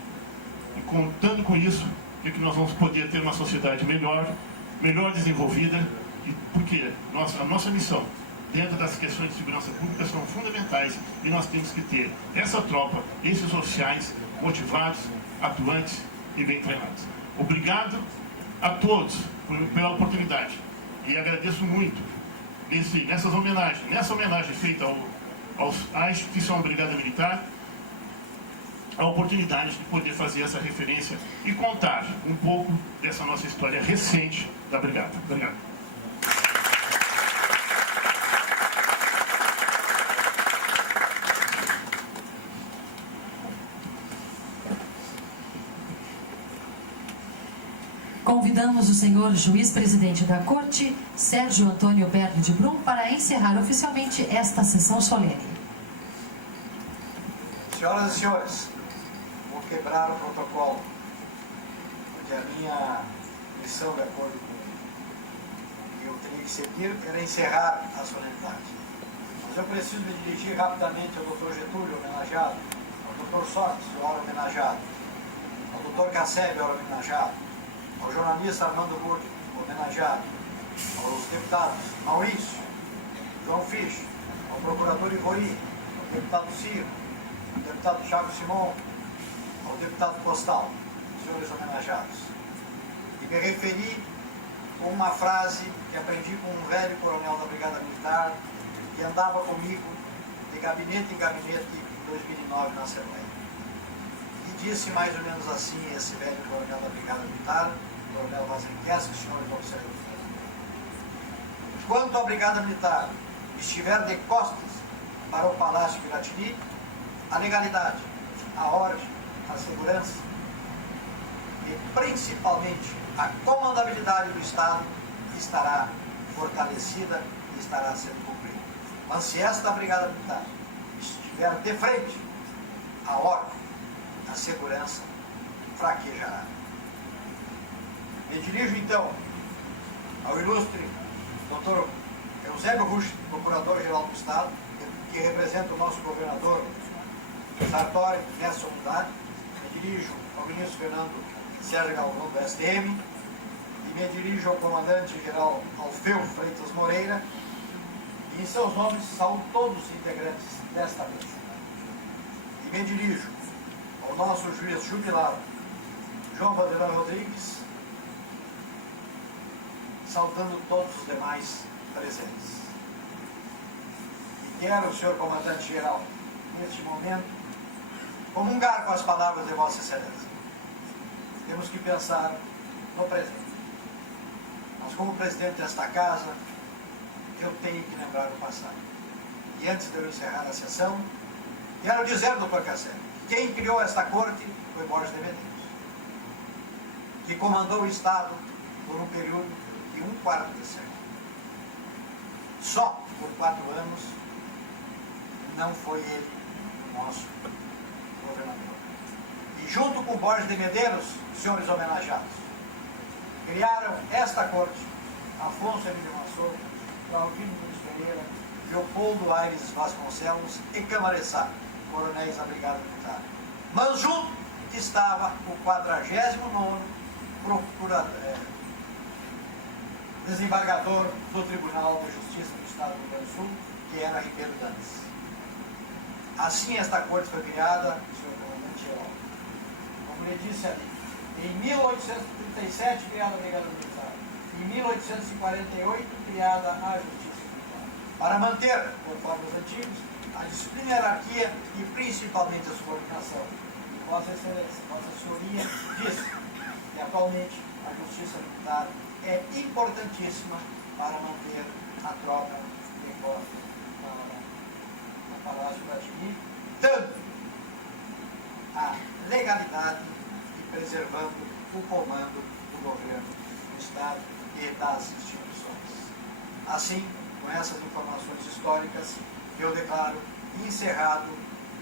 E contando com isso, é que nós vamos poder ter uma sociedade melhor desenvolvida, e porque a nossa missão dentro das questões de segurança pública são fundamentais e nós temos que ter essa tropa, esses oficiais motivados, atuantes e bem treinados. Obrigado a todos pela oportunidade e agradeço muito nessa homenagem feita à instituição Brigada Militar, a oportunidade de poder fazer essa referência e contar um pouco dessa nossa história recente da Brigada. Obrigado. Convidamos o senhor juiz-presidente da Corte, Sérgio Antônio Berli de Brum, para encerrar oficialmente esta sessão solene. Senhoras e senhores, vou quebrar o protocolo, porque a minha missão, de acordo com o que eu teria que seguir, era encerrar a solenidade. Mas eu preciso me dirigir rapidamente ao Dr. Getúlio, homenageado, ao Dr. Sócrates, hora homenageado, ao Dr. Cassebe, hora homenageado, ao jornalista Armando Burdi, homenageado, aos deputados Maurício, João Fisch, ao procurador Ivori, ao deputado Ciro, ao deputado Thiago Simon, ao deputado Postal, senhores homenageados. E me referi com uma frase que aprendi com um velho coronel da Brigada Militar que andava comigo de gabinete em gabinete em 2009 na Assembleia. E disse mais ou menos assim esse velho coronel da Brigada Militar, coronel Vazrenqueschi, senhores observadores. Quando a Brigada Militar estiver de costas para o Palácio Piratini, a legalidade, a ordem, a segurança e principalmente a comandabilidade do Estado estará fortalecida e estará sendo cumprida. Mas se esta Brigada Militar estiver de frente, a ordem, a segurança fraquejará. Me dirijo então ao ilustre Dr. Eusébio Rusch, Procurador-Geral do Estado, que representa o nosso governador Sartori nessa unidade. Me dirijo ao ministro Fernando Sérgio Galvão do STM e me dirijo ao comandante-geral Alfeu Freitas Moreira e em seus nomes saúdo todos os integrantes desta mesa. E me dirijo ao nosso juiz jubilado João Vanderlan Rodrigues, saudando todos os demais presentes. E quero, senhor comandante-geral, neste momento, comungar com as palavras de Vossa Excelência. Temos que pensar no presente. Mas como presidente desta casa, eu tenho que lembrar o passado. E antes de eu encerrar a sessão, quero dizer, doutor Cassebe, quem criou esta corte foi Borges de Medeiros, que comandou o Estado por um período de um quarto de século. Só por 4 anos não foi ele o nosso governador. E junto com Borges de Medeiros, senhores homenageados, criaram esta corte Afonso Emílio Massouto, Claudino Nunes Pereira, Leopoldo Aires Vasconcelos e Camaressá, coronéis da Brigada Militar. Mas junto estava o 49º desembargador do Tribunal de Justiça do Estado do Rio Grande do Sul, que era Ribeiro Dantas. Assim esta corte foi criada, senhor comandante-geral. Como lhe disse ali, em 1837 criada a Brigada Militar, em 1848 criada a Justiça Militar, para manter, conforme os antigos, a disciplina, a hierarquia e principalmente a subordinação. E Vossa Excelência, Vossa Senhoria disse que atualmente a Justiça Militar é importantíssima para manter a tropa de costa no Palácio Piratini, dando a legalidade e preservando o comando do governo do Estado e das instituições. Assim, com essas informações históricas, eu declaro encerrado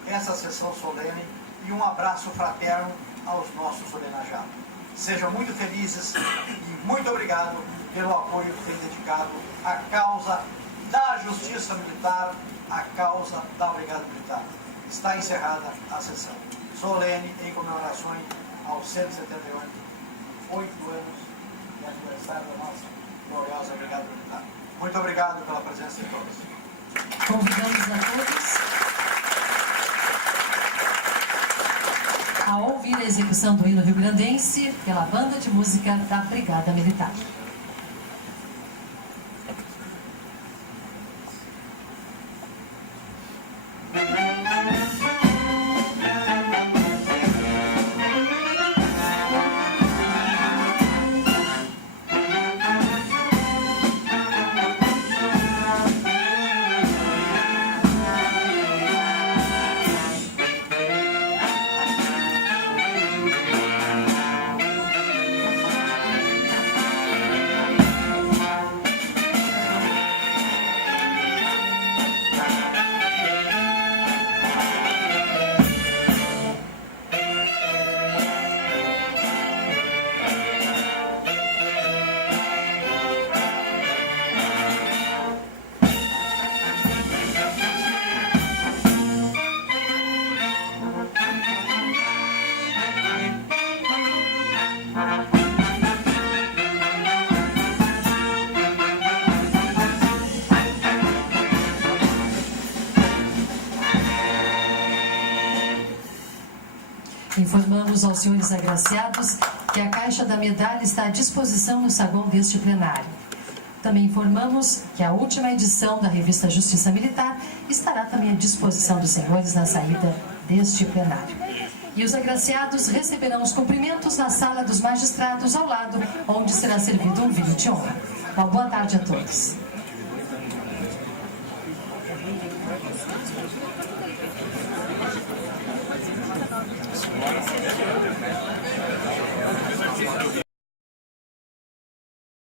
essa sessão solene e um abraço fraterno aos nossos homenageados. Sejam muito felizes e muito obrigado pelo apoio que têm dedicado à causa da Justiça Militar, à causa da Brigada Militar. Está encerrada a sessão solene em comemorações aos 178 anos de aniversário da nossa gloriosa Brigada Militar. Muito obrigado pela presença de todos. Convidamos a todos a ouvir a execução do hino rio-grandense pela Banda de Música da Brigada Militar. Informamos aos senhores agraciados que a caixa da medalha está à disposição no saguão deste plenário. Também informamos que a última edição da revista Justiça Militar estará também à disposição dos senhores na saída deste plenário. E os agraciados receberão os cumprimentos na sala dos magistrados ao lado, onde será servido um vinho de honra. Uma boa tarde a todos.